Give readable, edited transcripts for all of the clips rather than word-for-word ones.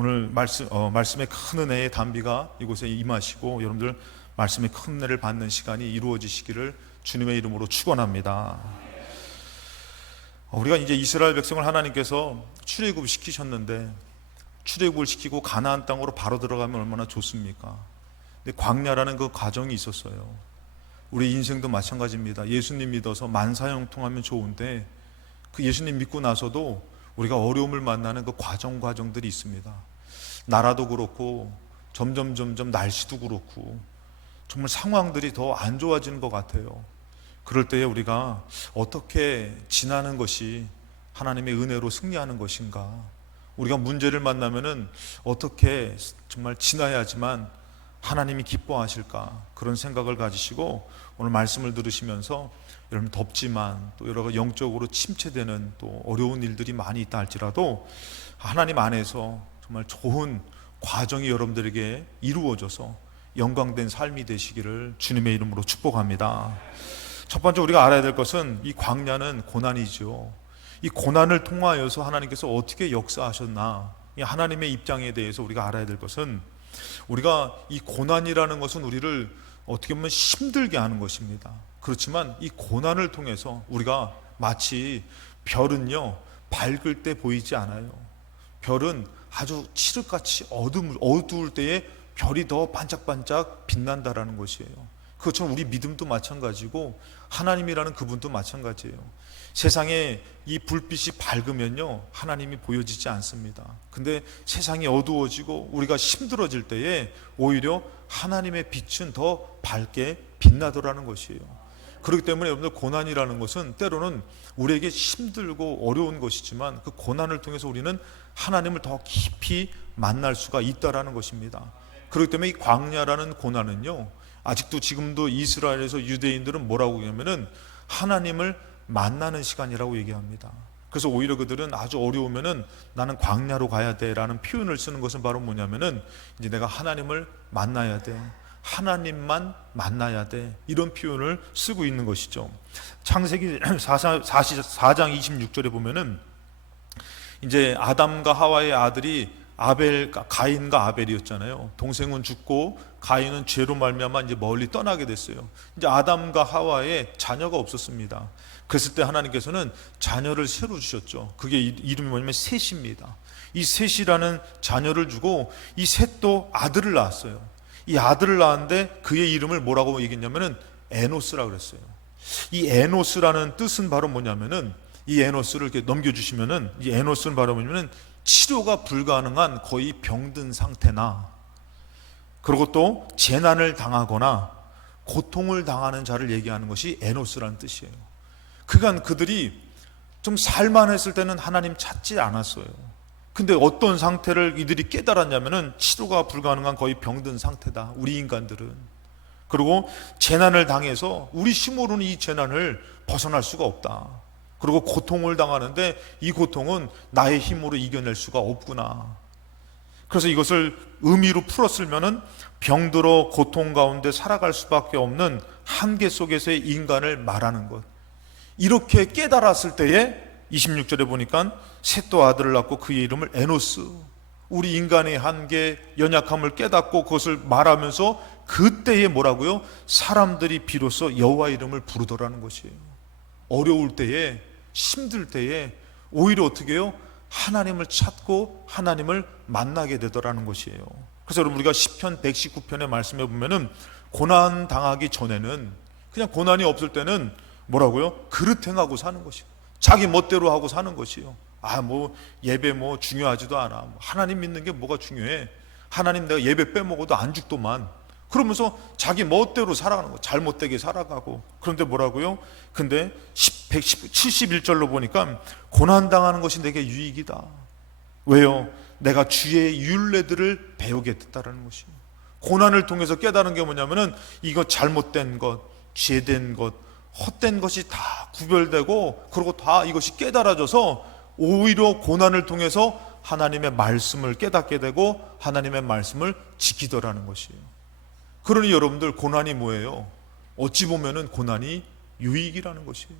오늘 말씀의 큰 은혜의 단비가 이곳에 임하시고 여러분들 말씀의 큰 은혜를 받는 시간이 이루어지시기를 주님의 이름으로 축원합니다. 우리가 이제 이스라엘 백성을 하나님께서 출애굽 시키셨는데 출애굽을 시키고 가나안 땅으로 바로 들어가면 얼마나 좋습니까? 근데 광야라는 그 과정이 있었어요. 우리 인생도 마찬가지입니다. 예수님 믿어서 만사형통하면 좋은데 그 예수님 믿고 나서도 우리가 어려움을 만나는 그 과정들이 있습니다. 나라도 그렇고 점점 날씨도 그렇고 정말 상황들이 더 안 좋아지는 것 같아요. 그럴 때에 우리가 어떻게 지나는 것이 하나님의 은혜로 승리하는 것인가, 우리가 문제를 만나면은 어떻게 정말 지나야지만 하나님이 기뻐하실까, 그런 생각을 가지시고 오늘 말씀을 들으시면서 여러분 덥지만 또 여러 가지 영적으로 침체되는 또 어려운 일들이 많이 있다 할지라도 하나님 안에서 정말 좋은 과정이 여러분들에게 이루어져서 영광된 삶이 되시기를 주님의 이름으로 축복합니다. 첫 번째 우리가 알아야 될 것은 이 광야는 고난이죠. 이 고난을 통하여서 하나님께서 어떻게 역사하셨나, 이 하나님의 입장에 대해서 우리가 알아야 될 것은, 우리가 이 고난이라는 것은 우리를 어떻게 보면 힘들게 하는 것입니다. 그렇지만 이 고난을 통해서 우리가 마치 별은요 밝을 때 보이지 않아요. 별은 아주 칠흑같이 어두울 때에 별이 더 반짝반짝 빛난다라는 것이에요. 그것처럼 우리 믿음도 마찬가지고 하나님이라는 그분도 마찬가지예요. 세상에 이 불빛이 밝으면요 하나님이 보여지지 않습니다. 근데 세상이 어두워지고 우리가 힘들어질 때에 오히려 하나님의 빛은 더 밝게 빛나더라는 것이에요. 그렇기 때문에 여러분들 고난이라는 것은 때로는 우리에게 힘들고 어려운 것이지만 그 고난을 통해서 우리는 하나님을 더 깊이 만날 수가 있다라는 것입니다. 그렇기 때문에 이 광야라는 고난은요 아직도 지금도 이스라엘에서 유대인들은 뭐라고 하냐면은 하나님을 만나는 시간이라고 얘기합니다. 그래서 오히려 그들은 아주 어려우면은 나는 광야로 가야 돼 라는 표현을 쓰는 것은 바로 뭐냐면은 이제 내가 하나님을 만나야 돼, 하나님만 만나야 돼, 이런 표현을 쓰고 있는 것이죠. 창세기 4장 26절에 보면은 이제 아담과 하와의 아들이 가인과 아벨이었잖아요. 동생은 죽고 가인은 죄로 말미암아 이제 멀리 떠나게 됐어요. 이제 아담과 하와의 자녀가 없었습니다. 그랬을 때 하나님께서는 자녀를 새로 주셨죠. 그게 이름이 뭐냐면 셋입니다. 이 셋이라는 자녀를 주고 이 셋도 아들을 낳았어요. 이 아들을 낳았는데 그의 이름을 뭐라고 얘기했냐면은 에노스라고 그랬어요. 이 에노스라는 뜻은 바로 뭐냐면은, 이 에노스를 이렇게 넘겨주시면은, 이 에노스는 바로 뭐냐면은 치료가 불가능한 거의 병든 상태나, 그리고 또 재난을 당하거나 고통을 당하는 자를 얘기하는 것이 에노스라는 뜻이에요. 그러니까 그들이 좀 살만했을 때는 하나님 찾지 않았어요. 근데 어떤 상태를 이들이 깨달았냐면은 치료가 불가능한 거의 병든 상태다, 우리 인간들은. 그리고 재난을 당해서 우리 힘으로는 이 재난을 벗어날 수가 없다. 그리고 고통을 당하는데 이 고통은 나의 힘으로 이겨낼 수가 없구나. 그래서 이것을 의미로 풀었으면은 병들어 고통 가운데 살아갈 수밖에 없는 한계 속에서의 인간을 말하는 것. 이렇게 깨달았을 때에 26절에 보니까 셋도 아들을 낳고 그의 이름을 에노스, 우리 인간의 한계, 연약함을 깨닫고 그것을 말하면서 그때에 뭐라고요? 사람들이 비로소 여호와 이름을 부르더라는 것이에요. 어려울 때에, 힘들 때에 오히려 어떻게 해요? 하나님을 찾고 하나님을 만나게 되더라는 것이에요. 그래서 여러분 우리가 시편 119편의 말씀에 보면은 고난 당하기 전에는, 그냥 고난이 없을 때는 뭐라고요? 그릇 행하고 사는 것이에요. 자기 멋대로 하고 사는 것이에요. 예배 중요하지도 않아. 하나님 믿는 게 뭐가 중요해? 하나님 내가 예배 빼먹어도 안 죽더만. 그러면서 자기 멋대로 살아가는 거, 잘못되게 살아가고. 그런데 뭐라고요? 근데 71절로 보니까 고난당하는 것이 내게 유익이다. 왜요? 내가 주의 율례들을 배우게 됐다는 것이에요. 고난을 통해서 깨달은 게 뭐냐면은 이거 잘못된 것, 죄된 것, 헛된 것이 다 구별되고, 그리고 다 이것이 깨달아져서 오히려 고난을 통해서 하나님의 말씀을 깨닫게 되고 하나님의 말씀을 지키더라는 것이에요. 그러니 여러분들 고난이 뭐예요? 어찌 보면은 고난이 유익이라는 것이에요.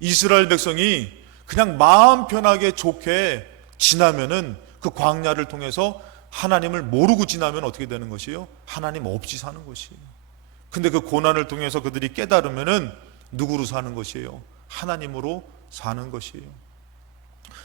이스라엘 백성이 그냥 마음 편하게 좋게 지나면은 그 광야를 통해서 하나님을 모르고 지나면 어떻게 되는 것이에요? 하나님 없이 사는 것이에요. 근데 그 고난을 통해서 그들이 깨달으면은 누구로 사는 것이에요? 하나님으로 사는 것이에요.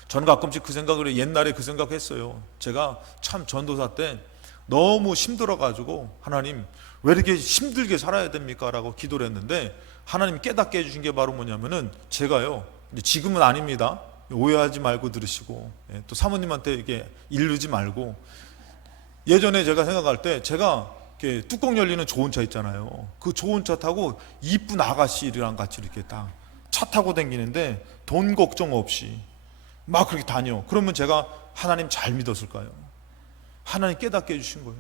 저는 가끔씩 그 생각을 해요. 옛날에 그 생각했어요. 제가 참 전도사 때 너무 힘들어가지고 하나님 왜 이렇게 힘들게 살아야 됩니까? 라고 기도를 했는데 하나님 깨닫게 해주신 게 바로 뭐냐면은 제가요, 지금은 아닙니다. 오해하지 말고 들으시고, 또 사모님한테 이게 이르지 말고, 예전에 제가 생각할 때 제가 이렇게 뚜껑 열리는 좋은 차 있잖아요. 그 좋은 차 타고 이쁜 아가씨랑 같이 이렇게 딱 차 타고 다니는데 돈 걱정 없이 막 그렇게 다녀. 그러면 제가 하나님 잘 믿었을까요? 하나님 깨닫게 해주신 거예요.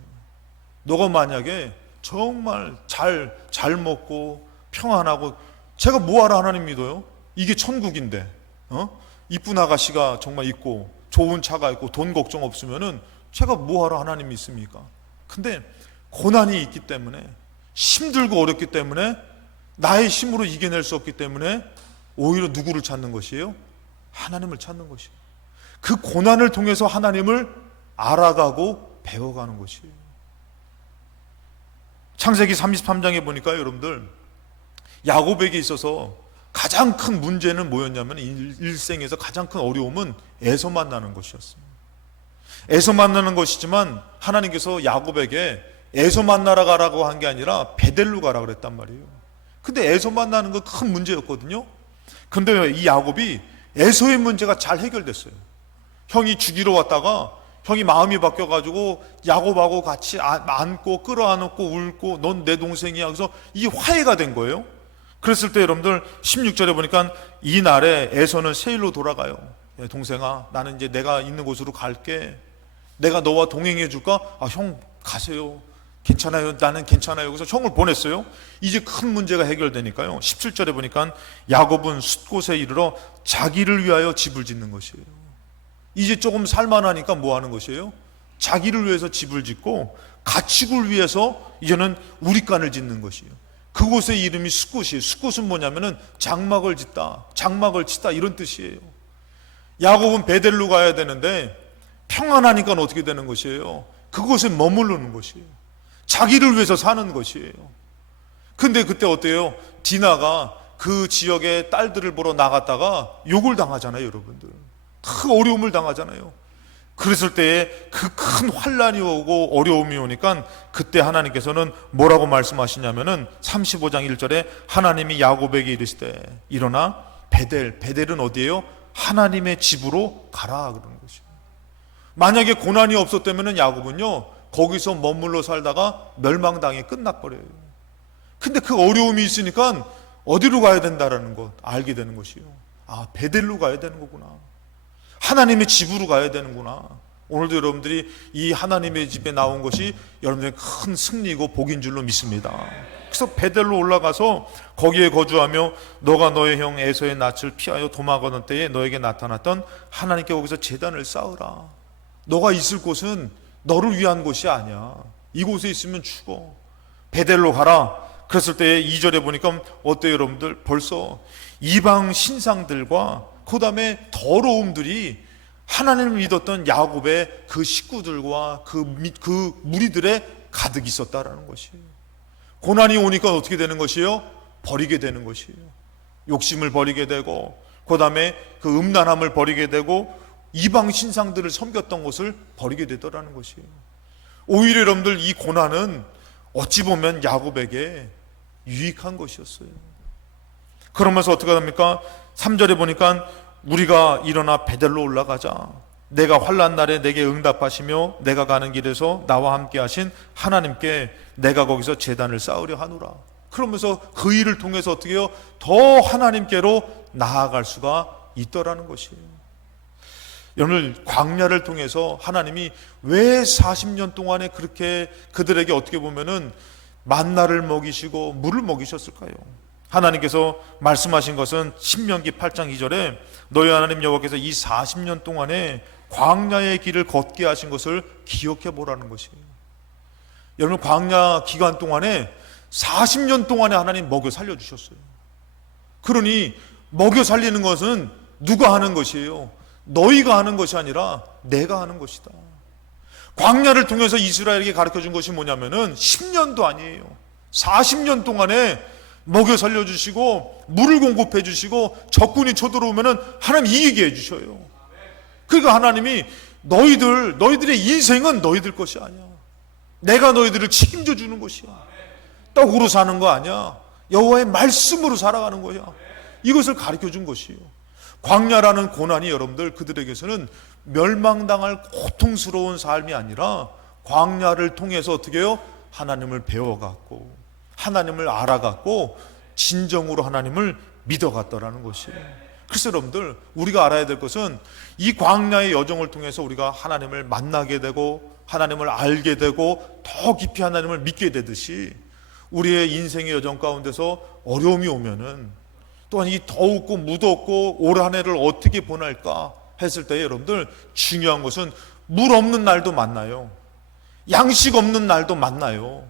너가 만약에 정말 잘 먹고 평안하고, 제가 뭐하러 하나님 믿어요? 이게 천국인데, 이쁜 아가씨가 정말 있고 좋은 차가 있고 돈 걱정 없으면은 제가 뭐하러 하나님 믿습니까? 근데 고난이 있기 때문에, 힘들고 어렵기 때문에, 나의 힘으로 이겨낼 수 없기 때문에 오히려 누구를 찾는 것이에요? 하나님을 찾는 것이에요. 그 고난을 통해서 하나님을 알아가고 배워가는 것이에요. 창세기 33장에 보니까 여러분들, 야곱에게 있어서 가장 큰 문제는 뭐였냐면, 일생에서 가장 큰 어려움은 에서 만나는 것이었어요. 에서 만나는 것이지만 하나님께서 야곱에게 에서 만나러 가라고 한 게 아니라 베델로 가라고 그랬단 말이에요. 근데 에서 만나는 건 큰 문제였거든요. 근데 이 야곱이 에서의 문제가 잘 해결됐어요. 형이 죽이러 왔다가 형이 마음이 바뀌어가지고 야곱하고 같이 안고 끌어안고 울고, 넌 내 동생이야. 그래서 이게 화해가 된 거예요. 그랬을 때 여러분들 16절에 보니까 이 날에 에서는 세일로 돌아가요. 동생아, 나는 이제 내가 있는 곳으로 갈게. 내가 너와 동행해 줄까? 형 가세요. 괜찮아요. 나는 괜찮아요. 그래서 형을 보냈어요. 이제 큰 문제가 해결되니까요. 17절에 보니까 야곱은 숫곳에 이르러 자기를 위하여 집을 짓는 것이에요. 이제 조금 살만하니까 뭐 하는 것이에요? 자기를 위해서 집을 짓고 가축을 위해서 이제는 우리간을 짓는 것이에요. 그곳의 이름이 숫곳이에요. 숫곳은 뭐냐면은 장막을 짓다, 장막을 치다, 이런 뜻이에요. 야곱은 베델로 가야 되는데 평안하니까 어떻게 되는 것이에요? 그곳에 머무르는 것이에요. 자기를 위해서 사는 것이에요. 근데 그때 어때요? 디나가 그 지역의 딸들을 보러 나갔다가 욕을 당하잖아요, 여러분들. 큰 어려움을 당하잖아요. 그랬을 때에 그 큰 환란이 오고 어려움이 오니까 그때 하나님께서는 뭐라고 말씀하시냐면은 35장 1절에 하나님이 야곱에게 이르시되 일어나 베델은 어디예요? 하나님의 집으로 가라, 그러는 것이에요. 만약에 고난이 없었다면은 야곱은요, 거기서 머물러 살다가 멸망당해 끝나버려요. 근데 그 어려움이 있으니까 어디로 가야 된다라는 것 알게 되는 것이에요. 베델로 가야 되는 거구나. 하나님의 집으로 가야 되는구나. 오늘도 여러분들이 이 하나님의 집에 나온 것이 여러분들의 큰 승리고 복인 줄로 믿습니다. 그래서 베델로 올라가서 거기에 거주하며 너가 너의 형 에서의 낯을 피하여 도망하던 때에 너에게 나타났던 하나님께 거기서 제단을 쌓으라. 너가 있을 곳은 너를 위한 곳이 아니야. 이곳에 있으면 죽어. 베델로 가라. 그랬을 때 2절에 보니까 어때요, 여러분들? 벌써 이방 신상들과 그 다음에 더러움들이 하나님을 믿었던 야곱의 그 식구들과 그 무리들의 가득 있었다라는 것이에요. 고난이 오니까 어떻게 되는 것이에요? 버리게 되는 것이에요. 욕심을 버리게 되고, 그 다음에 그 음란함을 버리게 되고, 이방 신상들을 섬겼던 것을 버리게 되더라는 것이에요. 오히려 여러분들, 이 고난은 어찌 보면 야곱에게 유익한 것이었어요. 그러면서 어떻게 합니까? 3절에 보니까 우리가 일어나 베델로 올라가자. 내가 환난 날에 내게 응답하시며 내가 가는 길에서 나와 함께 하신 하나님께 내가 거기서 제단을 쌓으려 하노라. 그러면서 그 일을 통해서 어떻게 해요? 더 하나님께로 나아갈 수가 있더라는 것이에요. 여러분, 광야를 통해서 하나님이 왜 40년 동안에 그렇게 그들에게 어떻게 보면은 만나를 먹이시고 물을 먹이셨을까요? 하나님께서 말씀하신 것은 신명기 8장 2절에 너희 하나님 여호와께서 이 40년 동안에 광야의 길을 걷게 하신 것을 기억해 보라는 것이에요. 여러분, 광야 기간 동안에 40년 동안에 하나님 먹여 살려주셨어요. 그러니 먹여 살리는 것은 누가 하는 것이에요? 너희가 하는 것이 아니라 내가 하는 것이다. 광야를 통해서 이스라엘에게 가르쳐준 것이 뭐냐면은 10년도 아니에요. 40년 동안에 먹여 살려주시고 물을 공급해 주시고 적군이 쳐들어오면은 하나님 이기게 해주셔요. 그러니까 하나님이 너희들의 인생은 너희들 것이 아니야. 내가 너희들을 책임져 주는 것이야. 떡으로 사는 거 아니야. 여호와의 말씀으로 살아가는 거야. 이것을 가르쳐 준 것이에요. 광야라는 고난이 여러분들 그들에게서는 멸망당할 고통스러운 삶이 아니라 광야를 통해서 어떻게 해요? 하나님을 배워갖고 하나님을 알아갖고 진정으로 하나님을 믿어갔더라는 것이에요. 그래서 여러분들 우리가 알아야 될 것은 이 광야의 여정을 통해서 우리가 하나님을 만나게 되고 하나님을 알게 되고 더 깊이 하나님을 믿게 되듯이 우리의 인생의 여정 가운데서 어려움이 오면은 또한 이 더웠고 무덥고 올 한 해를 어떻게 보낼까 했을 때 여러분들 중요한 것은 물 없는 날도 만나요. 양식 없는 날도 만나요.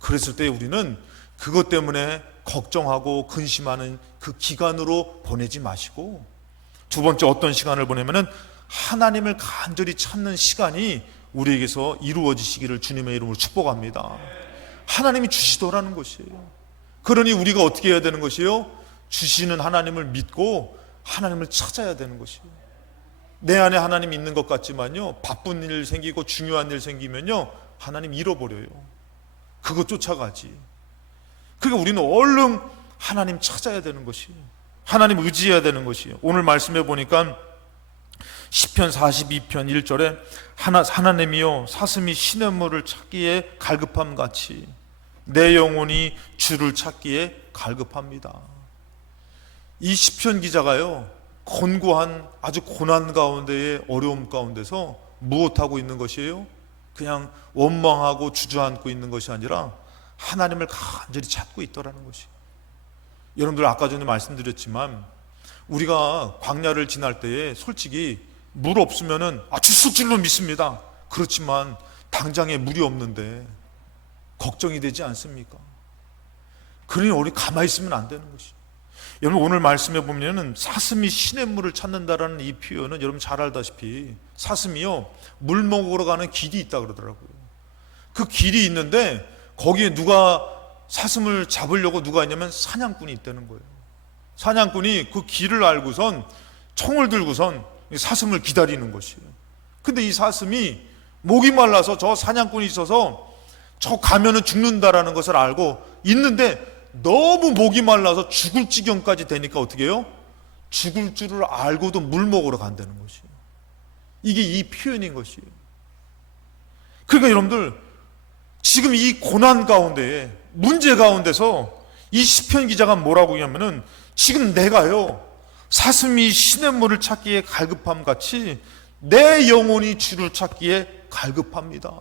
그랬을 때 우리는 그것 때문에 걱정하고 근심하는 그 기간으로 보내지 마시고 두 번째 어떤 시간을 보내면은 하나님을 간절히 찾는 시간이 우리에게서 이루어지시기를 주님의 이름으로 축복합니다. 하나님이 주시더라는 것이에요. 그러니 우리가 어떻게 해야 되는 것이에요? 주시는 하나님을 믿고 하나님을 찾아야 되는 것이에요. 내 안에 하나님 있는 것 같지만요, 바쁜 일 생기고 중요한 일 생기면요 하나님 잃어버려요. 그거 쫓아가지. 그러니까 우리는 얼른 하나님 찾아야 되는 것이에요. 하나님 의지해야 되는 것이에요. 오늘 말씀해 보니까 시편 42편 1절에 하나님이여 사슴이 시냇물을 찾기에 갈급함 같이 내 영혼이 주를 찾기에 갈급합니다. 이 시편 기자가요 곤고한 아주 고난 가운데의 어려움 가운데서 무엇하고 있는 것이에요? 그냥 원망하고 주저앉고 있는 것이 아니라 하나님을 간절히 찾고 있더라는 것이에요. 여러분들 아까 전에 말씀드렸지만 우리가 광야를 지날 때에 솔직히 물 없으면은 주실 줄로 믿습니다. 그렇지만 당장에 물이 없는데 걱정이 되지 않습니까? 그러니 우리 가만히 있으면 안 되는 것이에요. 여러분 오늘 말씀해 보면은 사슴이 시냇물을 찾는다라는 이 표현은 여러분 잘 알다시피 사슴이요 물 먹으러 가는 길이 있다 그러더라고요. 그 길이 있는데 거기에 누가 사슴을 잡으려고 누가 있냐면 사냥꾼이 있다는 거예요. 사냥꾼이 그 길을 알고선 총을 들고선 사슴을 기다리는 것이에요. 근데 이 사슴이 목이 말라서 저 사냥꾼이 있어서 저 가면은 죽는다라는 것을 알고 있는데 너무 목이 말라서 죽을 지경까지 되니까 어떻게 해요? 죽을 줄을 알고도 물 먹으러 간다는 것이에요. 이게 이 표현인 것이에요. 그러니까 여러분들 지금 이 고난 가운데 문제 가운데서 이 시편 기자가 뭐라고 하냐면은 지금 내가요 사슴이 시냇물을 찾기에 갈급함 같이 내 영혼이 주를 찾기에 갈급합니다.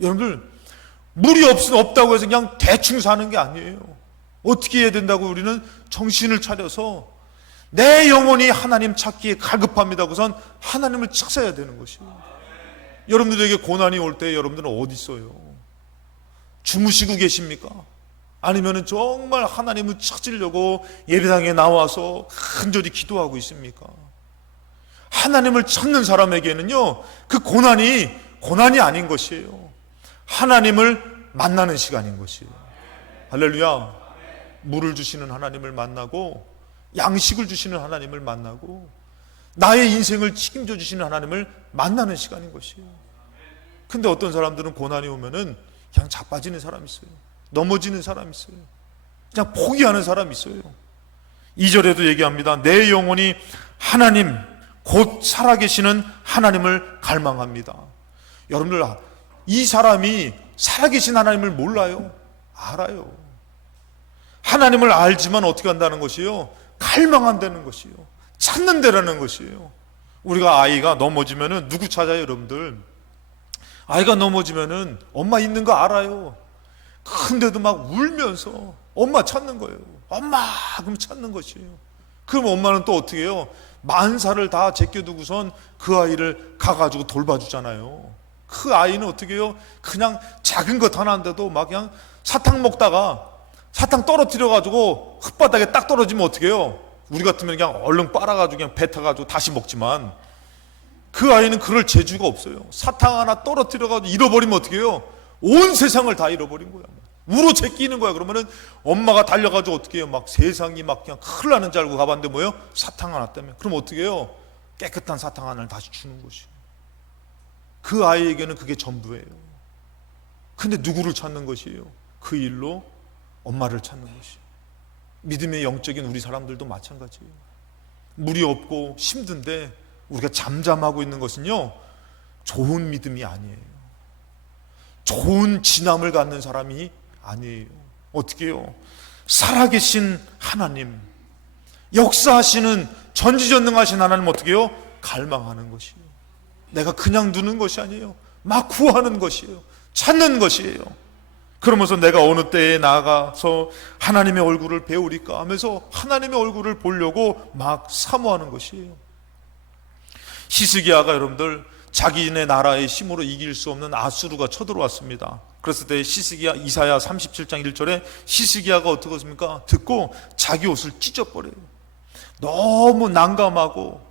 여러분들 물이 없다고 해서 그냥 대충 사는 게 아니에요. 어떻게 해야 된다고 우리는 정신을 차려서 내 영혼이 하나님 찾기에 갈급합니다. 우선 하나님을 찾아야 되는 것이에요. 여러분들에게 고난이 올 때 여러분들은 어디 있어요? 주무시고 계십니까? 아니면 정말 하나님을 찾으려고 예배당에 나와서 간절히 기도하고 있습니까? 하나님을 찾는 사람에게는요 그 고난이 아닌 것이에요. 하나님을 만나는 시간인 것이에요. 할렐루야. 물을 주시는 하나님을 만나고 양식을 주시는 하나님을 만나고 나의 인생을 책임져 주시는 하나님을 만나는 시간인 것이에요. 근데 어떤 사람들은 고난이 오면은 그냥 자빠지는 사람이 있어요. 넘어지는 사람이 있어요. 그냥 포기하는 사람이 있어요. 2절에도 얘기합니다. 내 영혼이 하나님 곧 살아계시는 하나님을 갈망합니다. 여러분들 이 사람이 살아계신 하나님을 몰라요? 알아요. 하나님을 알지만 어떻게 한다는 것이에요? 갈망한다는 것이에요. 찾는다라는 것이에요. 우리가 아이가 넘어지면은 누구 찾아요, 여러분들? 아이가 넘어지면은 엄마 있는 거 알아요. 근데도 막 울면서 엄마 찾는 거예요. 엄마! 그럼 찾는 것이에요. 그럼 엄마는 또 어떻게 해요? 만사를 다 제껴두고선 그 아이를 가가지고 돌봐주잖아요. 그 아이는 어떻게 해요? 그냥 작은 것 하나인데도 막 그냥 사탕 먹다가 사탕 떨어뜨려가지고 흙바닥에 딱 떨어지면 어떻게 해요? 우리 같으면 그냥 얼른 빨아가지고 그냥 뱉어가지고 다시 먹지만 그 아이는 그럴 재주가 없어요. 사탕 하나 떨어뜨려가지고 잃어버리면 어떻게 해요? 온 세상을 다 잃어버린 거야. 우로 제끼는 거야. 그러면은 엄마가 달려가지고 어떻게 해요? 막 세상이 막 그냥 큰일 나는 줄 알고 가봤는데 뭐예요? 사탕 하나 때문에. 그럼 어떻게 해요? 깨끗한 사탕 하나를 다시 주는 것이. 그 아이에게는 그게 전부예요. 근데 누구를 찾는 것이에요? 그 일로 엄마를 찾는 것이. 믿음의 영적인 우리 사람들도 마찬가지예요. 물이 없고 힘든데 우리가 잠잠하고 있는 것은요, 좋은 믿음이 아니에요. 좋은 진함을 갖는 사람이 아니에요. 어떻게 해요? 살아계신 하나님, 역사하시는 전지전능하신 하나님 어떻게 해요? 갈망하는 것이에요. 내가 그냥 두는 것이 아니에요. 막 구하는 것이에요. 찾는 것이에요. 그러면서 내가 어느 때에 나아가서 하나님의 얼굴을 배우리까 하면서 하나님의 얼굴을 보려고 막 사모하는 것이에요. 히스기야가 여러분들 자기네 나라의 힘으로 이길 수 없는 아수르가 쳐들어왔습니다. 그랬을 때 히스기야, 이사야 37장 1절에 히스기야가 어떻게 했습니까? 듣고 자기 옷을 찢어버려요. 너무 난감하고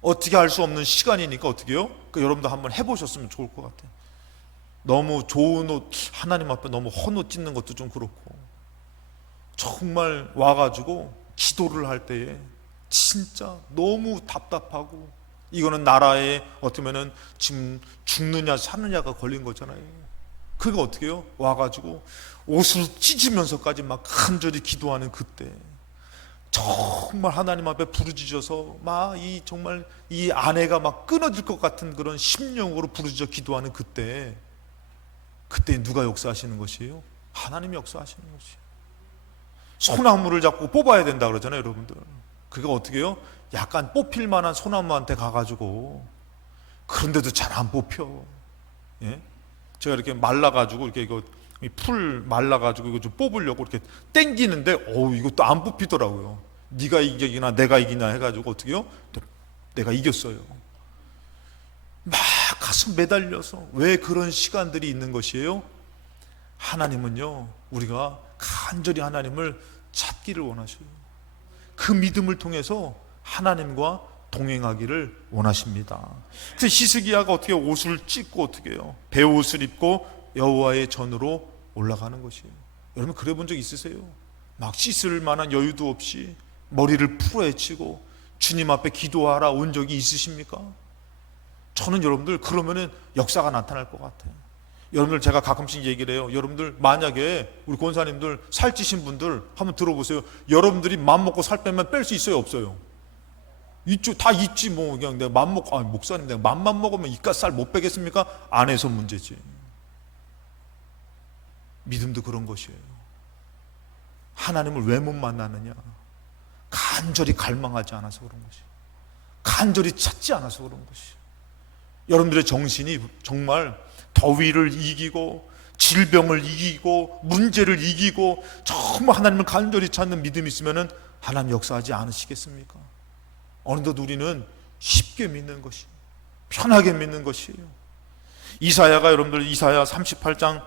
어떻게 할 수 없는 시간이니까 어떻게 해요? 여러분도 한번 해보셨으면 좋을 것 같아요. 너무 좋은 옷, 하나님 앞에 너무 헌 옷 찢는 것도 좀 그렇고, 정말 와가지고 기도를 할 때에 진짜 너무 답답하고, 이거는 나라에 어떻게 보면은 지금 죽느냐 사느냐가 걸린 거잖아요. 그게 어떻게 해요? 와가지고 옷을 찢으면서까지 막 간절히 기도하는 그때, 정말 하나님 앞에 부르짖어서 막 이 정말 이 아내가 막 끊어질 것 같은 그런 심령으로 부르짖어 기도하는 그때 누가 역사하시는 것이에요? 하나님이 역사하시는 것이에요. 소나무를 잡고 뽑아야 된다 그러잖아요, 여러분들. 그게 어떻게 해요? 약간 뽑힐 만한 소나무한테 가가지고, 그런데도 잘 안 뽑혀. 예? 제가 이렇게 말라가지고 이렇게 이거 풀 말라가지고 이거 좀 뽑으려고 이렇게 땡기는데 이것도 안 뽑히더라고요. 네가 이기나 내가 이기나 해가지고 어떻게 해요? 내가 이겼어요. 막 가슴 매달려서. 왜 그런 시간들이 있는 것이에요? 하나님은요, 우리가 간절히 하나님을 찾기를 원하셔요. 그 믿음을 통해서 하나님과 동행하기를 원하십니다. 그래서 히스기야가 어떻게 옷을 찢고 어떻게 해요? 베옷을 입고 여호와의 전으로 올라가는 것이에요. 여러분 그래 본 적 있으세요? 막 씻을 만한 여유도 없이 머리를 풀어헤치고 주님 앞에 기도하라 온 적이 있으십니까? 저는 여러분들 그러면은 역사가 나타날 것 같아요. 여러분들 제가 가끔씩 얘기를 해요. 여러분들 만약에 우리 권사님들 살찌신 분들 한번 들어보세요. 여러분들이 맘 먹고 살 빼면 뺄 수 있어요, 없어요? 있죠. 다 있지 뭐. 그냥 내가 맘 먹고, 목사님 내가 맘만 먹으면 이깟 살 못 빼겠습니까? 안에서 문제지. 믿음도 그런 것이에요. 하나님을 왜 못 만나느냐? 간절히 갈망하지 않아서 그런 것이에요. 간절히 찾지 않아서 그런 것이에요. 여러분들의 정신이 정말 더위를 이기고 질병을 이기고 문제를 이기고 정말 하나님을 간절히 찾는 믿음이 있으면 하나님 역사하지 않으시겠습니까? 어느덧 우리는 쉽게 믿는 것이, 편하게 믿는 것이에요. 이사야가 여러분들 이사야 38장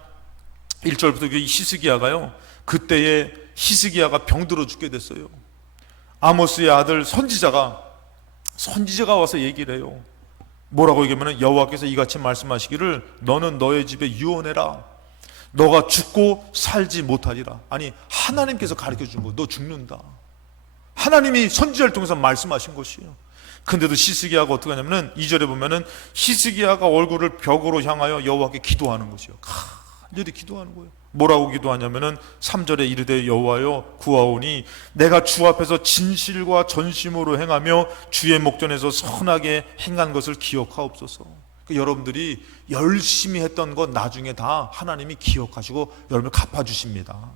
1절부터 히스기야가요, 그때에 히스기야가 병들어 죽게 됐어요. 아모스의 아들 선지자가 와서 얘기를 해요. 뭐라고 얘기하면 여호와께서 이같이 말씀하시기를 너는 너의 집에 유언해라. 너가 죽고 살지 못하리라. 아니 하나님께서 가르쳐 준 거, 너 죽는다. 하나님이 선지자를 통해서 말씀하신 것이에요. 근데도 히스기야가 어떻게 하냐면은 2절에 보면은 히스기야가 얼굴을 벽으로 향하여 여호와께 기도하는 것이에요. 간절히 기도하는 거예요. 뭐라고 기도하냐면은 3절에 이르되 여호와여 구하오니 내가 주 앞에서 진실과 전심으로 행하며 주의 목전에서 선하게 행한 것을 기억하옵소서. 여러분들이 열심히 했던 것 나중에 다 하나님이 기억하시고 여러분을 갚아주십니다.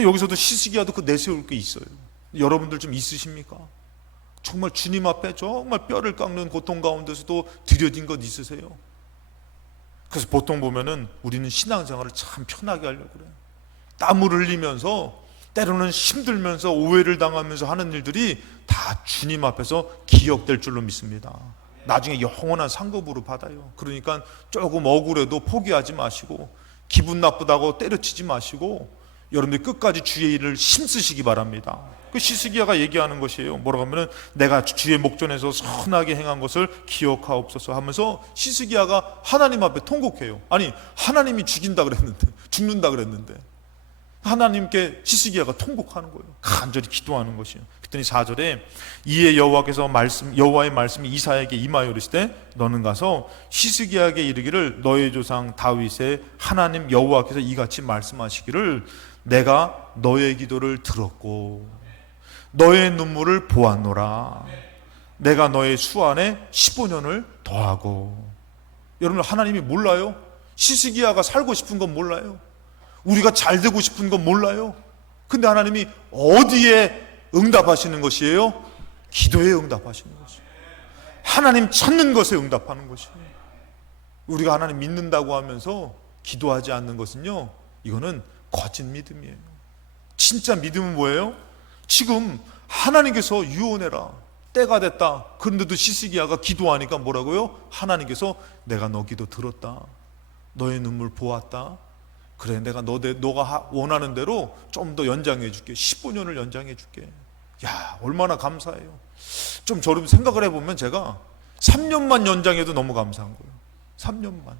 여기서도 히스기야도 그 내세울 게 있어요. 여러분들 좀 있으십니까? 정말 주님 앞에 정말 뼈를 깎는 고통 가운데서도 드려진 것 있으세요? 그래서 보통 보면은 우리는 신앙생활을 참 편하게 하려고 그래요. 땀을 흘리면서 때로는 힘들면서 오해를 당하면서 하는 일들이 다 주님 앞에서 기억될 줄로 믿습니다. 나중에 영원한 상급으로 받아요. 그러니까 조금 억울해도 포기하지 마시고 기분 나쁘다고 때려치지 마시고 여러분들 끝까지 주의 일을 힘쓰시기 바랍니다. 그 시스기야가 얘기하는 것이에요. 뭐라고 하면은 내가 주의 목전에서 선하게 행한 것을 기억하옵소서 하면서 시스기야가 하나님 앞에 통곡해요. 아니, 하나님이 죽인다 그랬는데, 죽는다 그랬는데 하나님께 시스기야가 통곡하는 거예요. 간절히 기도하는 것이에요. 그랬더니 4절에 이에 여호와의 말씀이 이사야에게 임하여 이르시되 너는 가서 시스기야에게 이르기를 너의 조상 다윗의 하나님 여호와께서 이같이 말씀하시기를 내가 너의 기도를 들었고 너의 눈물을 보았노라. 내가 너의 수 안에 15년을 더하고. 여러분, 하나님이 몰라요? 시스기야가 살고 싶은 건 몰라요? 우리가 잘 되고 싶은 건 몰라요? 근데 하나님이 어디에 응답하시는 것이에요? 기도에 응답하시는 것이에요. 하나님 찾는 것에 응답하는 것이에요. 우리가 하나님 믿는다고 하면서 기도하지 않는 것은요, 이거는 거짓 믿음이에요. 진짜 믿음은 뭐예요? 지금 하나님께서 유언해라, 때가 됐다. 그런데도 시스기야가 기도하니까 뭐라고요? 하나님께서 내가 너 기도 들었다, 너의 눈물 보았다, 그래 내가 너가 원하는 대로 좀 더 연장해 줄게, 15년을 연장해 줄게. 야, 얼마나 감사해요. 좀 저를 생각을 해보면 제가 3년만 연장해도 너무 감사한 거예요. 3년만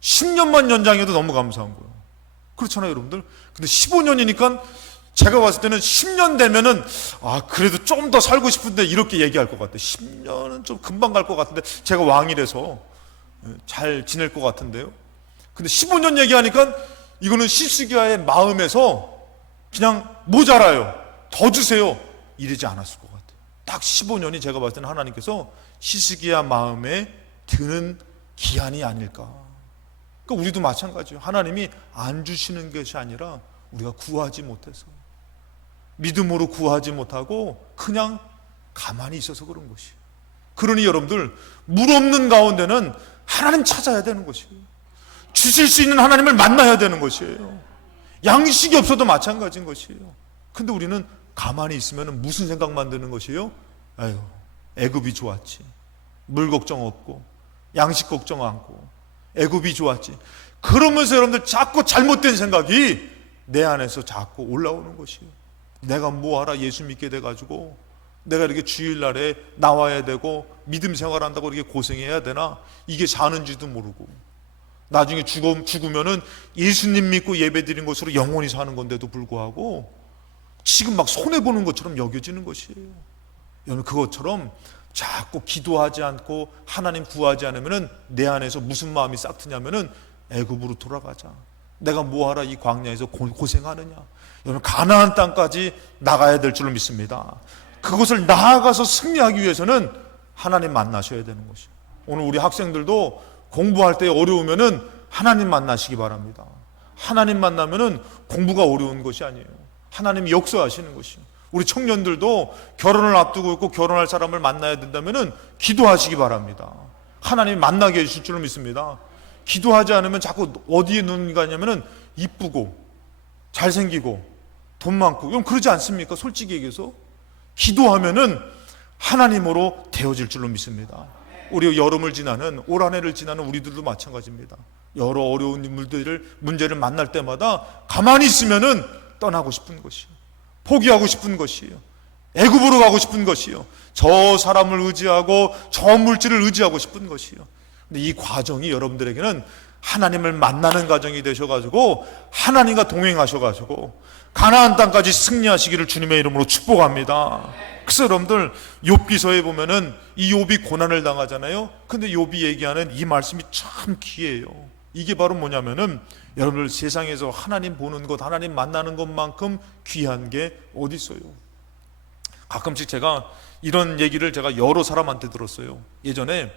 10년만 연장해도 너무 감사한 거예요. 그렇잖아요, 여러분들. 근데 15년이니까 제가 봤을 때는 10년 되면은 그래도 좀 더 살고 싶은데 이렇게 얘기할 것 같아요. 10년은 좀 금방 갈 것 같은데, 제가 왕이라서 잘 지낼 것 같은데요. 근데 15년 얘기하니까 이거는 시스기야의 마음에서 그냥 모자라요, 더 주세요, 이러지 않았을 것 같아요. 딱 15년이 제가 봤을 때는 하나님께서 시스기야 마음에 드는 기한이 아닐까. 그러니까 우리도 마찬가지예요. 하나님이 안 주시는 것이 아니라 우리가 구하지 못해서, 믿음으로 구하지 못하고 그냥 가만히 있어서 그런 것이에요. 그러니 여러분들, 물 없는 가운데는 하나님 찾아야 되는 것이에요. 주실 수 있는 하나님을 만나야 되는 것이에요. 양식이 없어도 마찬가지인 것이에요. 근데 우리는 가만히 있으면 무슨 생각만 드는 것이에요? 아유, 애굽이 좋았지, 물 걱정 없고 양식 걱정 않고 애굽이 좋았지. 그러면서 여러분들 자꾸 잘못된 생각이 내 안에서 자꾸 올라오는 것이에요. 내가 뭐하라 예수 믿게 돼가지고 내가 이렇게 주일날에 나와야 되고 믿음 생활한다고 이렇게 고생해야 되나, 이게 사는지도 모르고 나중에 죽으면은 예수님 믿고 예배드린 것으로 영원히 사는 건데도 불구하고 지금 막 손해보는 것처럼 여겨지는 것이에요. 여러분, 그것처럼 자꾸 기도하지 않고 하나님 구하지 않으면은 내 안에서 무슨 마음이 싹 트냐면은 애굽으로 돌아가자, 내가 뭐하라 이 광야에서 고생하느냐. 여러분, 가나안 땅까지 나가야 될 줄로 믿습니다. 그것을 나아가서 승리하기 위해서는 하나님 만나셔야 되는 것이에요. 오늘 우리 학생들도 공부할 때 어려우면은 하나님 만나시기 바랍니다. 하나님 만나면은 공부가 어려운 것이 아니에요. 하나님이 역사하시는 것이에요. 우리 청년들도 결혼을 앞두고 있고 결혼할 사람을 만나야 된다면은 기도하시기 바랍니다. 하나님이 만나게 해주실 줄로 믿습니다. 기도하지 않으면 자꾸 어디에 눈이 가냐면은 이쁘고 잘생기고 돈 많고, 이건 그러지 않습니까? 솔직히 얘기해서 기도하면은 하나님으로 되어질 줄로 믿습니다. 우리 여름을 지나는, 올 한 해를 지나는 우리들도 마찬가지입니다. 여러 어려운 문제를 만날 때마다 가만히 있으면은 떠나고 싶은 것이에요. 포기하고 싶은 것이에요. 애굽으로 가고 싶은 것이에요. 저 사람을 의지하고 저 물질을 의지하고 싶은 것이에요. 근데 이 과정이 여러분들에게는 하나님을 만나는 과정이 되셔가지고 하나님과 동행하셔가지고 가나안 땅까지 승리하시기를 주님의 이름으로 축복합니다. 그래서 여러분들, 욥기서에 보면은 이 욥이 고난을 당하잖아요. 근데 욥이 얘기하는 이 말씀이 참 귀해요. 이게 바로 뭐냐면은, 여러분들, 세상에서 하나님 보는 것, 하나님 만나는 것만큼 귀한 게 어디 있어요? 가끔씩 제가 이런 얘기를 제가 여러 사람한테 들었어요. 예전에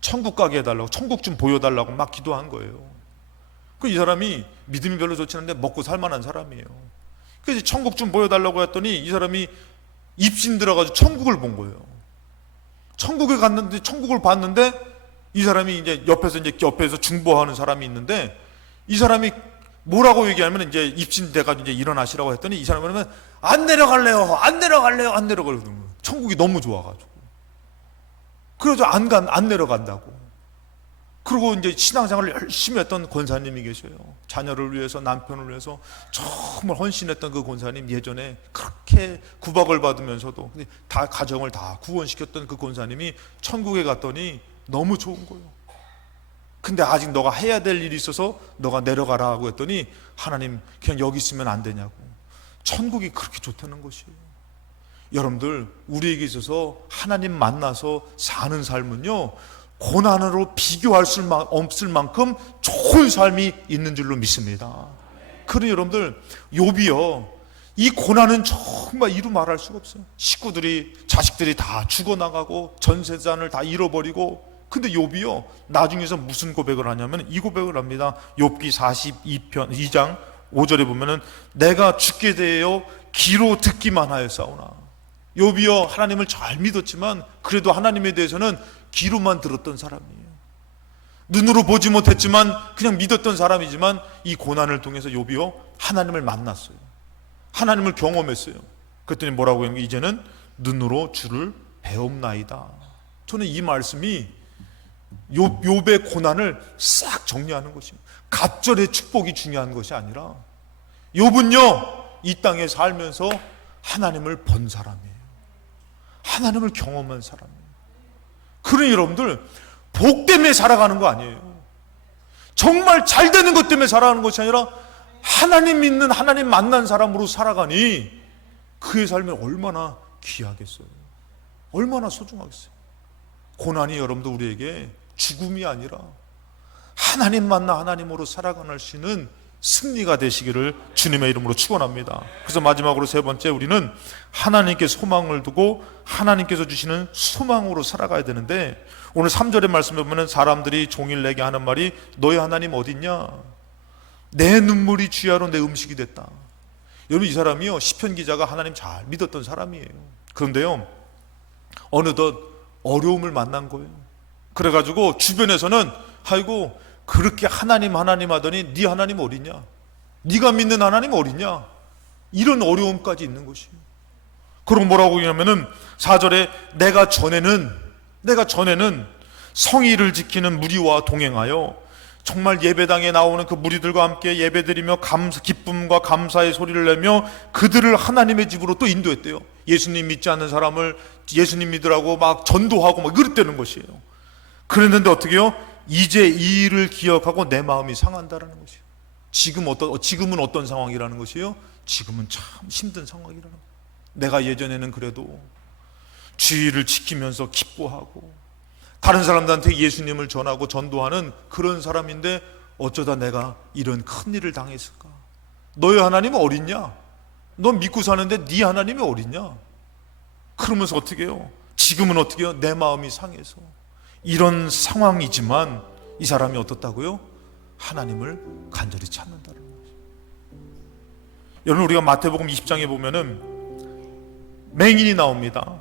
천국 가게 해달라고, 천국 좀 보여달라고 막 기도한 거예요. 이 사람이 믿음이 별로 좋지 않은데 먹고 살만한 사람이에요. 그래서 천국 좀 보여달라고 했더니 이 사람이 입신 들어가지고 천국을 본 거예요. 천국에 갔는데, 천국을 봤는데 이 사람이 이제 옆에서 중보하는 사람이 있는데, 이 사람이 뭐라고 얘기하면 이제 입신 돼가지고 이제 일어나시라고 했더니 이 사람이 그러면 안 내려갈래요, 안 내려갈래요, 안 내려가려고. 천국이 너무 좋아가지고. 그래서 안 내려간다고. 그리고 이제 신앙생활을 열심히 했던 권사님이 계셔요. 자녀를 위해서, 남편을 위해서 정말 헌신했던 그 권사님, 예전에 그렇게 구박을 받으면서도 다 가정을 다 구원시켰던 그 권사님이 천국에 갔더니 너무 좋은 거예요. 근데 아직 너가 해야 될 일이 있어서 너가 내려가라 하고 했더니 하나님 그냥 여기 있으면 안 되냐고. 천국이 그렇게 좋다는 것이에요. 여러분들, 우리에게 있어서 하나님 만나서 사는 삶은요, 고난으로 비교할 수 없을 만큼 좋은 삶이 있는 줄로 믿습니다. 그러니 여러분들, 욥이요, 이 고난은 정말 이루 말할 수가 없어요. 식구들이, 자식들이 다 죽어나가고 전세산을 다 잃어버리고, 근데 욥이요, 나중에서 무슨 고백을 하냐면 이 고백을 합니다. 욥기 42편 2장 5절에 보면은 내가 죽게 되어 귀로 듣기만 하였사오나. 욥이요, 하나님을 잘 믿었지만 그래도 하나님에 대해서는 귀로만 들었던 사람이에요. 눈으로 보지 못했지만 그냥 믿었던 사람이지만 이 고난을 통해서 욥이요, 하나님을 만났어요. 하나님을 경험했어요. 그랬더니 뭐라고 하는 게, 이제는 눈으로 주를 배움나이다. 저는 이 말씀이 욥의 고난을 싹 정리하는 것입니다. 갑절의 축복이 중요한 것이 아니라 욥은요, 이 땅에 살면서 하나님을 본 사람이에요. 하나님을 경험한 사람이에요. 그러니 여러분들, 복 때문에 살아가는 거 아니에요. 정말 잘 되는 것 때문에 살아가는 것이 아니라 하나님 믿는, 하나님 만난 사람으로 살아가니 그의 삶이 얼마나 귀하겠어요. 얼마나 소중하겠어요. 고난이 여러분들 우리에게 죽음이 아니라 하나님 만나 하나님으로 살아가는 수 있는 승리가 되시기를 주님의 이름으로 축원합니다. 그래서 마지막으로 세 번째, 우리는 하나님께 소망을 두고 하나님께서 주시는 소망으로 살아가야 되는데, 오늘 3절의 말씀에 보면 사람들이 종일 내게 하는 말이, 너희 하나님 어딨냐? 내 눈물이 주야로 내 음식이 됐다. 여러분, 이 사람이요, 시편 기자가 하나님 잘 믿었던 사람이에요. 그런데요, 어느덧 어려움을 만난 거예요. 그래가지고 주변에서는, 아이고 그렇게 하나님 하나님 네 하나님 어딨냐? 네가 믿는 하나님 어딨냐? 이런 어려움까지 있는 것이에요. 그럼 뭐라고 하냐면은 4절에 내가 전에는 성의를 지키는 무리와 동행하여, 정말 예배당에 나오는 그 무리들과 함께 예배드리며 기쁨과 감사의 소리를 내며 그들을 하나님의 집으로 또 인도했대요. 예수님 믿지 않는 사람을 예수님 믿으라고 막 전도하고 막 그랬다는 것이에요. 그랬는데 어떻게 해요? 이제 이 일을 기억하고 내 마음이 상한다라는 것이에요. 지금은 어떤 상황이라는 것이에요? 지금은 참 힘든 상황이라는 거예요. 내가 예전에는 그래도 주의를 지키면서 기뻐하고 다른 사람들한테 예수님을 전하고 전도하는 그런 사람인데 어쩌다 내가 이런 큰 일을 당했을까? 너희 하나님은 어딨냐? 너 믿고 사는데 네 하나님이 어딨냐? 그러면서 어떻게 해요? 지금은 어떻게 해요? 내 마음이 상해서. 이런 상황이지만 이 사람이 어떻다고요? 하나님을 간절히 찾는다는 거죠. 여러분, 우리가 마태복음 20장에 보면은 맹인이 나옵니다.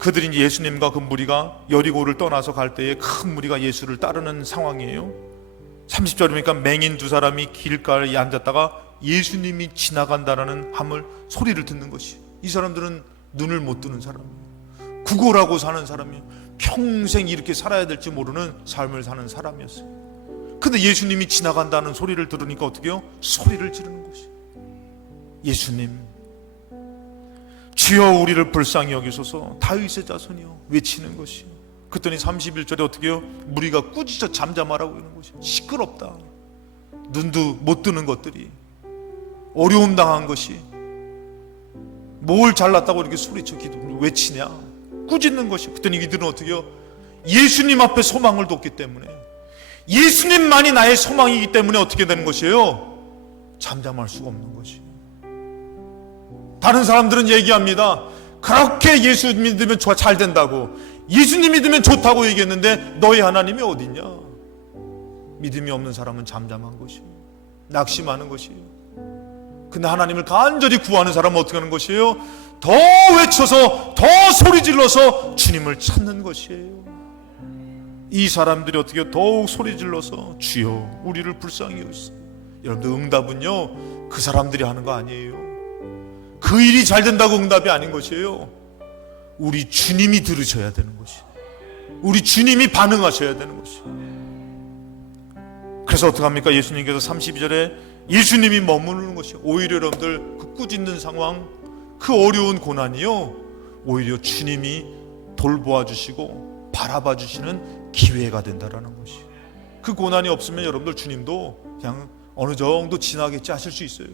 그들이 이제 예수님과 그 무리가 여리고를 떠나서 갈 때에 큰 무리가 예수를 따르는 상황이에요. 30절이니까 맹인 두 사람이 길가에 앉았다가 예수님이 지나간다라는 소리를 듣는 것이, 이 사람들은 눈을 못 뜨는 사람이에요. 구걸하고 사는 사람이에요. 평생 이렇게 살아야 될지 모르는 삶을 사는 사람이었어요. 근데 예수님이 지나간다는 소리를 들으니까 어떻게 해요? 소리를 지르는 것이, 예수님 주여 우리를 불쌍히 여기소서, 다윗의 자손이요, 외치는 것이. 그랬더니 31절에 어떻게 해요? 무리가 꾸짖어 잠잠하라고 하는 것이. 시끄럽다, 눈도 못 뜨는 것들이, 어려움 당한 것이 뭘 잘났다고 이렇게 소리쳐 외치냐, 꾸짖는 것이. 그랬더니 이들은 어떻게 해요? 예수님 앞에 소망을 뒀기 때문에, 예수님만이 나의 소망이기 때문에 어떻게 되는 것이에요? 잠잠할 수가 없는 것이에요. 다른 사람들은 얘기합니다. 그렇게 예수 믿으면 잘 된다고, 예수님 믿으면 좋다고 얘기했는데 너희 하나님이 어딨냐? 믿음이 없는 사람은 잠잠한 것이에요. 낙심하는 것이에요. 근데 하나님을 간절히 구하는 사람은 어떻게 하는 것이에요? 더 외쳐서, 더 소리 질러서 주님을 찾는 것이에요. 이 사람들이 어떻게 더욱 소리 질러서 주여 우리를 불쌍히 여기소서. 여러분들, 응답은요 그 사람들이 하는 거 아니에요. 그 일이 잘 된다고 응답이 아닌 것이에요. 우리 주님이 들으셔야 되는 것이에요. 우리 주님이 반응하셔야 되는 것이에요. 그래서 어떡합니까? 예수님께서 32절에 예수님이 머무르는 것이요, 오히려 여러분들 그 꾸짖는 상황, 그 어려운 고난이요, 오히려 주님이 돌보아 주시고 바라봐 주시는 기회가 된다라는 것이. 그 고난이 없으면 여러분들 주님도 그냥 어느 정도 지나겠지 하실 수 있어요.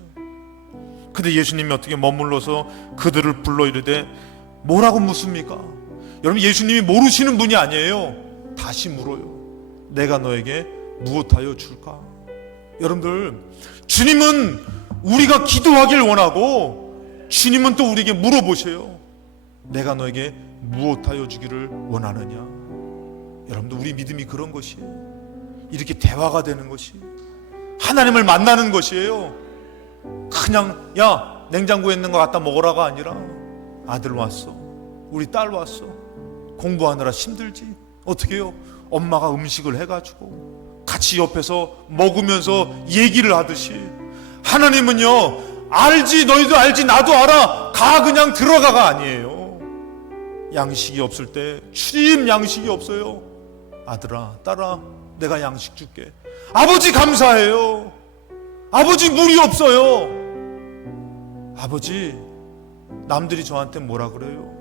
근데 예수님이 어떻게 머물러서 그들을 불러 이르되 뭐라고 묻습니까? 여러분, 예수님이 모르시는 분이 아니에요. 다시 물어요. 내가 너에게 무엇하여 줄까? 여러분들, 주님은 우리가 기도하길 원하고 주님은 또 우리에게 물어보셔요. 내가 너에게 무엇하여 주기를 원하느냐? 여러분들, 우리 믿음이 그런 것이에요. 이렇게 대화가 되는 것이, 하나님을 만나는 것이에요. 그냥 야, 냉장고에 있는 거 갖다 먹으라가 아니라, 아들 왔어, 우리 딸 왔어, 공부하느라 힘들지, 어떻게 해요? 엄마가 음식을 해가지고 같이 옆에서 먹으면서 얘기를 하듯이, 하나님은요, 알지, 너희도 알지, 나도 알아, 가, 그냥 들어가가 아니에요. 양식이 없을 때, 주님 양식이 없어요, 아들아, 딸아, 내가 양식 줄게. 아버지 감사해요. 아버지 물이 없어요. 아버지, 남들이 저한테 뭐라 그래요?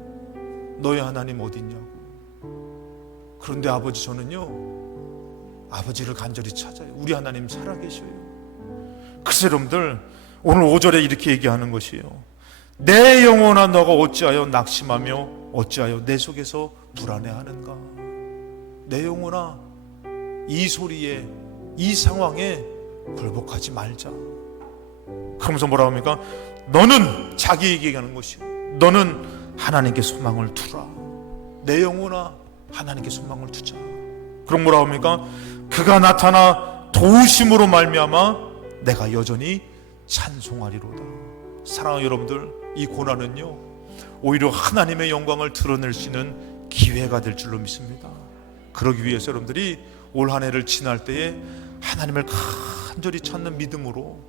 너희 하나님 어딨냐고. 그런데 아버지, 저는요, 아버지를 간절히 찾아요. 우리 하나님 살아계셔요. 그래서 여러분들, 오늘 5절에 이렇게 얘기하는 것이에요. 내 영혼아, 너가 어찌하여 낙심하며 어찌하여 내 속에서 불안해하는가. 내 영혼아, 이 소리에, 이 상황에 굴복하지 말자. 그러면서 뭐라고 합니까? 너는, 자기에게 얘기하는 것이에요, 너는 하나님께 소망을 두라. 내 영혼아, 하나님께 소망을 두자. 그럼 뭐라고 합니까? 그가 나타나 도우심으로 말미암아 내가 여전히 찬송하리로다. 사랑하는 여러분들, 이 고난은요, 오히려 하나님의 영광을 드러낼 수 있는 기회가 될 줄로 믿습니다. 그러기 위해서 여러분들이 올 한 해를 지날 때에 하나님을 간절히 찾는 믿음으로,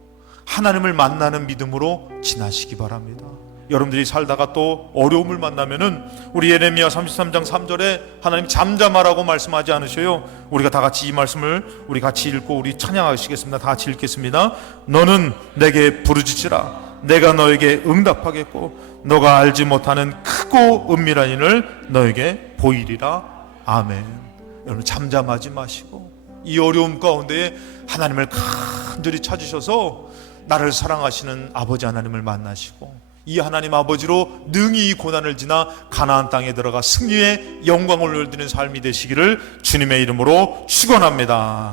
하나님을 만나는 믿음으로 지나시기 바랍니다. 여러분들이 살다가 또 어려움을 만나면은, 우리 예레미야 33장 3절에 하나님 잠잠하라고 말씀하지 않으셔요? 우리가 다 같이 이 말씀을 우리 같이 읽고 우리 찬양하시겠습니다. 다 같이 읽겠습니다. 너는 내게 부르짖으라. 내가 너에게 응답하겠고 너가 알지 못하는 크고 은밀한 일을 너에게 보이리라. 아멘. 여러분, 잠잠하지 마시고 이 어려움 가운데에 하나님을 간절히 찾으셔서 나를 사랑하시는 아버지 하나님을 만나시고, 이 하나님 아버지로 능히 이 고난을 지나 가나안 땅에 들어가 승리의 영광을 올리는 삶이 되시기를 주님의 이름으로 축원합니다.